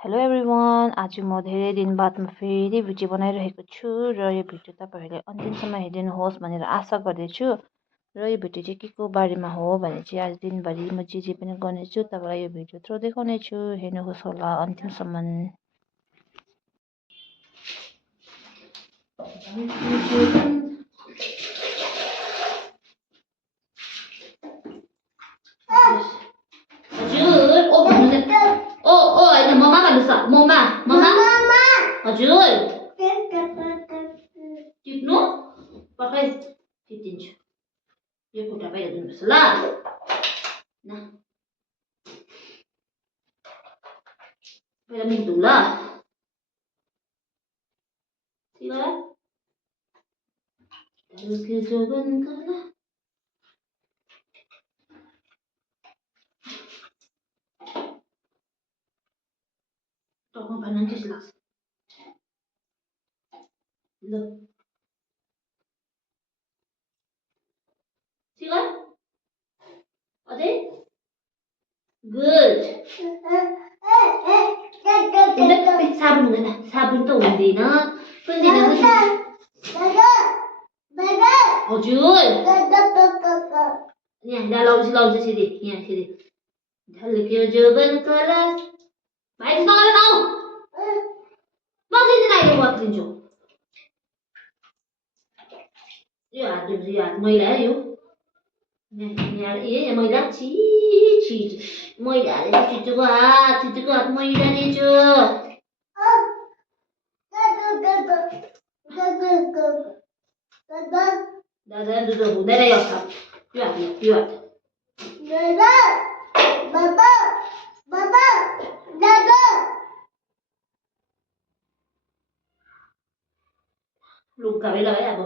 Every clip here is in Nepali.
हेलो एभ्रिवान, आज म धेरै दिन बादमा फेरि भिडियो बनाइरहेको छु र यो भिडियो तपाईँहरूले अन्तिमसम्म हेरिदिनुहोस् भनेर आशा गर्दैछु। र यो भिडियो चाहिँ के को बारेमा हो भने चाहिँ आज दिनभरि म जे पनि गर्नेछु तपाईँलाई यो भिडियो थ्रु देखाउनेछु। हेर्नुहोस् होला अन्तिमसम्म। होइन ममा भन्नुहोस् न। ममा हजुर टिप्नु पक्कै टिपिदिन्छु। यो खुट्टा बाहिर दिनुपर्छ ल। पहिला मुख धुऊ ल। टक्मा फाल्न टेस्ट लाग्छ ल। सिगा अझै गुड। साबुन हुँदैन, साबुन त हुँदैन हजुर। यहाँ लाउँछ सिधै यहाँ सिधै ढल्क्यो जोबन कला भाइ नगर न म दिँदैन अहिले बत्लिन्छु। यो हात धुन्छ, यो हात मैला है यो ए मैला छि छि मैला हालेको चिचुको हात मैला रहेछ। दादा दुध हुँदैन यो हात, यो हात यो हात लुगा भयो है अब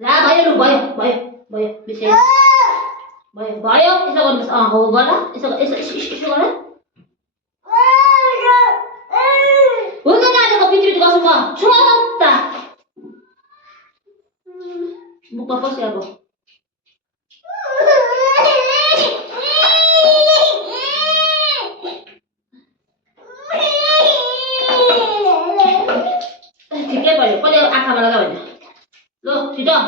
ला भयो लु भयो भयो भयो बिर्सेँ भयो भयो। यसो गर्नुहोस् हो गर यसो यसो गर हुँदैन आजको पिटी गर्छु म छोड्दा मुखमा पस्यो अब। ठिकै भयो कसले आँखामा लगा भने ल छिटो।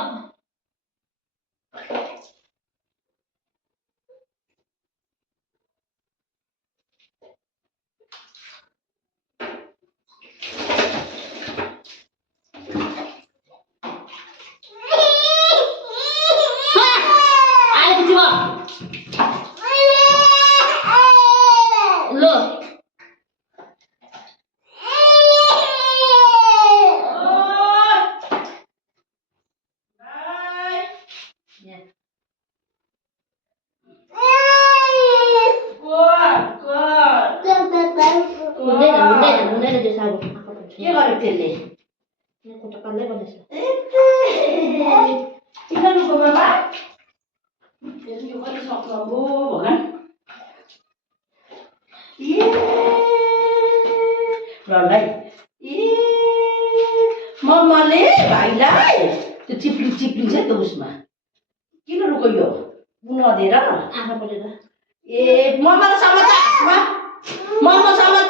के गर्यो त्यसले खुट्टा काल्दै बनेछ किन लुको बाबा यो कति सक्नु अब भगवान। रलाई मम्माले भाइलाई त्यो चिप्लिन्छ त्यो उसमा किन लुकायो नदिएर आँखा परेर ए मम्मालाई समात हातमा मम्मा समात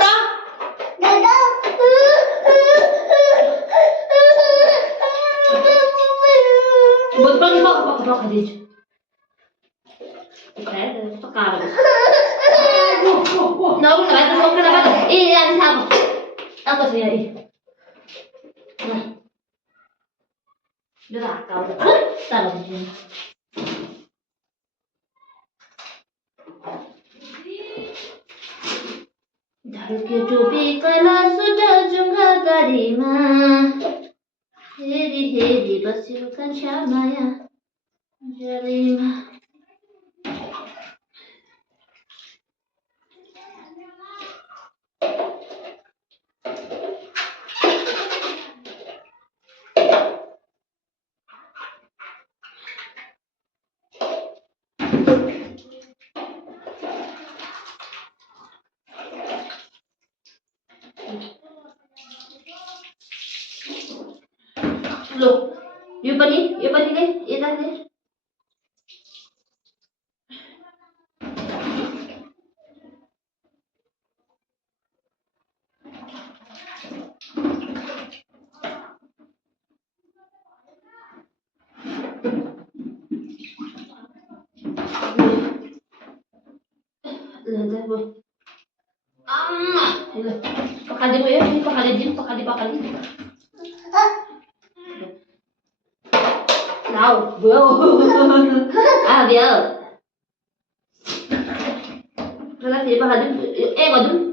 पकाइदिन्छु ढल्क्यो टोपी कला सुटा जुङ्गा गाडीमा हेरी हेरी बस्यो कान्छा माया जरीमा। लो यो पनि ले यता ले Pakali mo yun. Pakali din. Pakali. Nào, bữa. Bữa. Rồi thì pakali. Em ở đúng.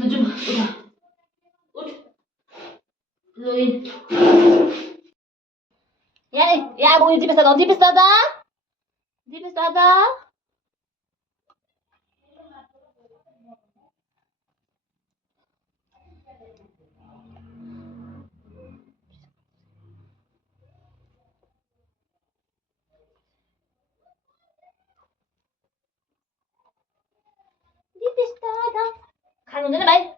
Najum, udah. Luin. Ya, mau tipis tada. Tipis tada. Kan hunden baik.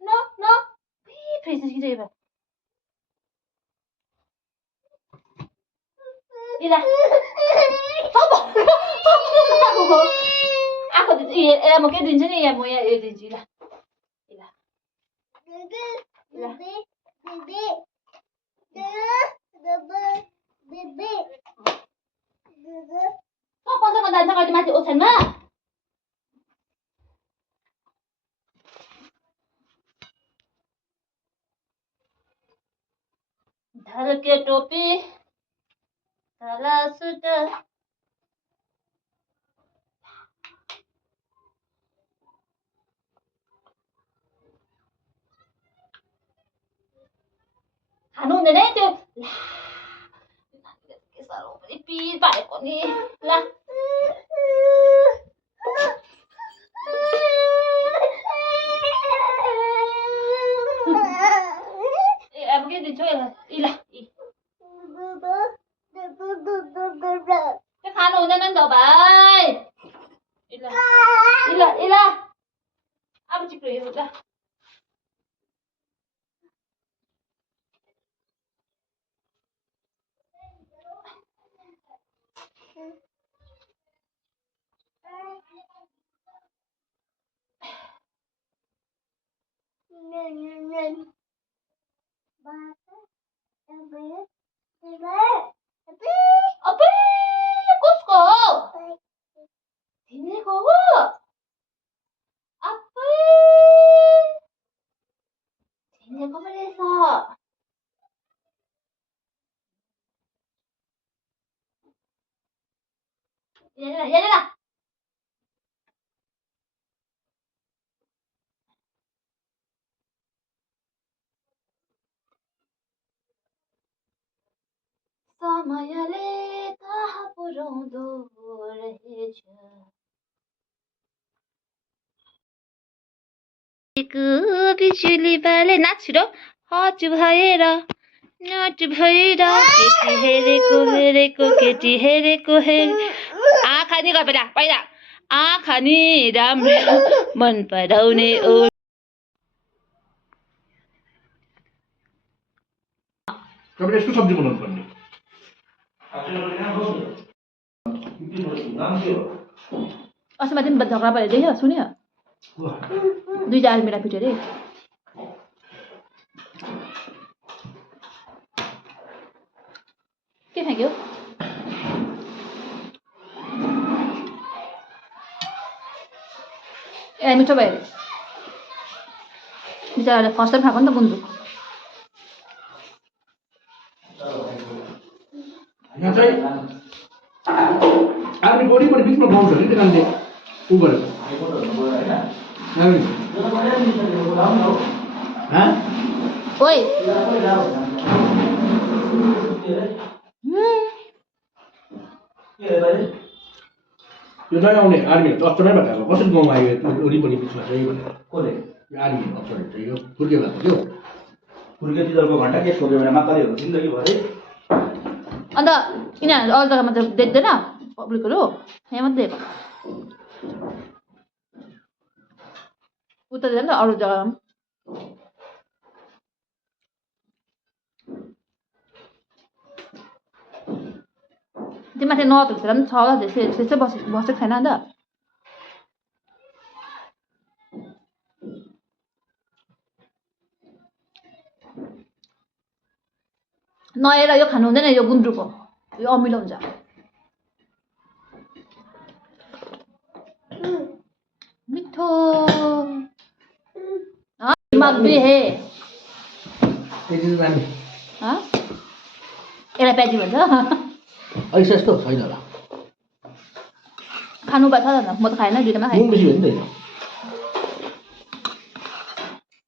No. Please gitu ya. Ila. Apa? Aku mungkin dinju nih ya mau ya dinju lah. Ila. Kok sama dansa kalau di masih ocean mah? धर के टोपी काला सूट खानु हुँदैन है त्यो के साह्रो पनि पिर पारेको नि ला अब के दिन्छु इला त्यो खानु हुँदैन नि त भाइ इला अब चिक्रो हेर्नु ल अबे कसको हो तिमीको हो अबे तिमीको पो रहेछ हेरेर समयले कहाँ पुर्याउँदो रहेछ बिजुली बाले नाच छिटो हट भएर नट भएर केटी हेरेको आँखा नि गए पहिला आँखा नि राम्रो मन पराउने ओ तपाईँले यस्तो सब्जी बनाउनु पर्ने अस्ति माथि झगडा भएर देख्यो सुन्यो दुईटा आर्मीलाई पिट्यो अरे के फ्याँक्यो ए मिठो भयो अरे बिचराले फर्स्ट टाइम खाएको नि त गुन्द्रुक यहाँ चाहिँ आर्मी वरिपरि बिचमा गाउँ छ नि त्यो कारणले उ गरेको ओइ यो नयाँ आउने आर्मीहरू त अचम्मै भएको कसरी गाउँ आयो वरिपरि बिचमा चाहिँ भनेर कसले यो आर्मी अफसरहरू चाहिँ यो फुर्के भएको थियो फुर्के तिनीहरूको घन्टा के छोड्यो भने मातालेहरूको जिन्दगी भरे अन्त यिनीहरू अरू जग्गामा त देख्दैन पब्लिकहरू यहाँ मात्रै देखेको उता देख्दैन अरू जग्गामा त्यो माथि नर्थ पनि छ होला त्यसै बसेको छैन अन्त नहेर यो खानु हुँदैन यो गुन्द्रुकको यो अमिलो हुन्छ मिठो दिमाग भी है यसलाई यसलाई प्याजी भन्छ यस्तो छैन होला खानु भएको छ म त खाएन दुइटामा खाएँ नुन बेसी भयो नि त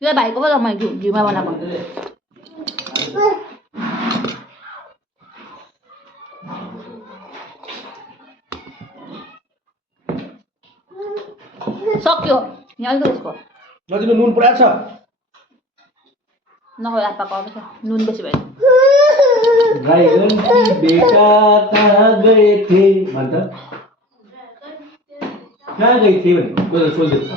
यो भाइको पो त मैले घिउमा बनाएको सक्यो यहाँ अलिकति यसको नजिक नुन पुरा छ नखो हात पाएको अब छ नुन बेसी भयो ड्राइगन की बेटा कहाँ गए थे भन्छ कहाँ गए थे भने गएर सोध्दै छ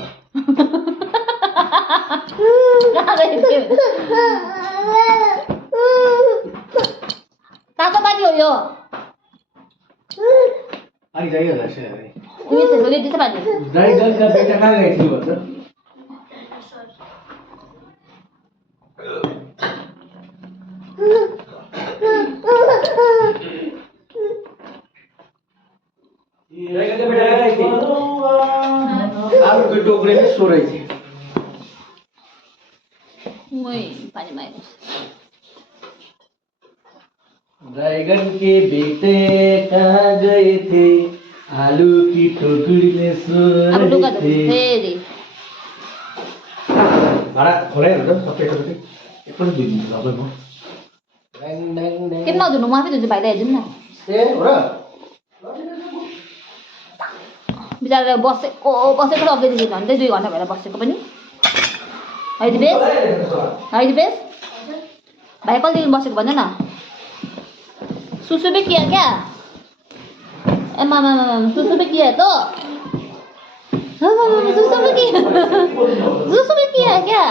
तातो पानी हो यो अनि चाहियो होला उयो त्यसो पानी ड्राइगन का बेटा कहाँ गए थे भन्छ ड्राइगन का बेटा कहाँ गए थे आलू के टोकरे में सो रही थी पानी में ड्रैगन के बेटे कहाँ गए थे आलू की टोकरी में सो रहे थे भाडा खोलाइ हुन्छ सबै एकपल्ट धुइदिन्छु तपाईँ म के नधुनु म आफै धुन्छु भाइलाई हेर्दिनु न ए हो र बिचारा बसेको अघिदेखि झन्डै 2 घन्टा भएर बसेको पनि है दिपेश भाइ कहिलेदेखि बसेको भन्नु न सुसु भी किया क्या ए मामा सुसु भी किया तो सुसु भी किया क्या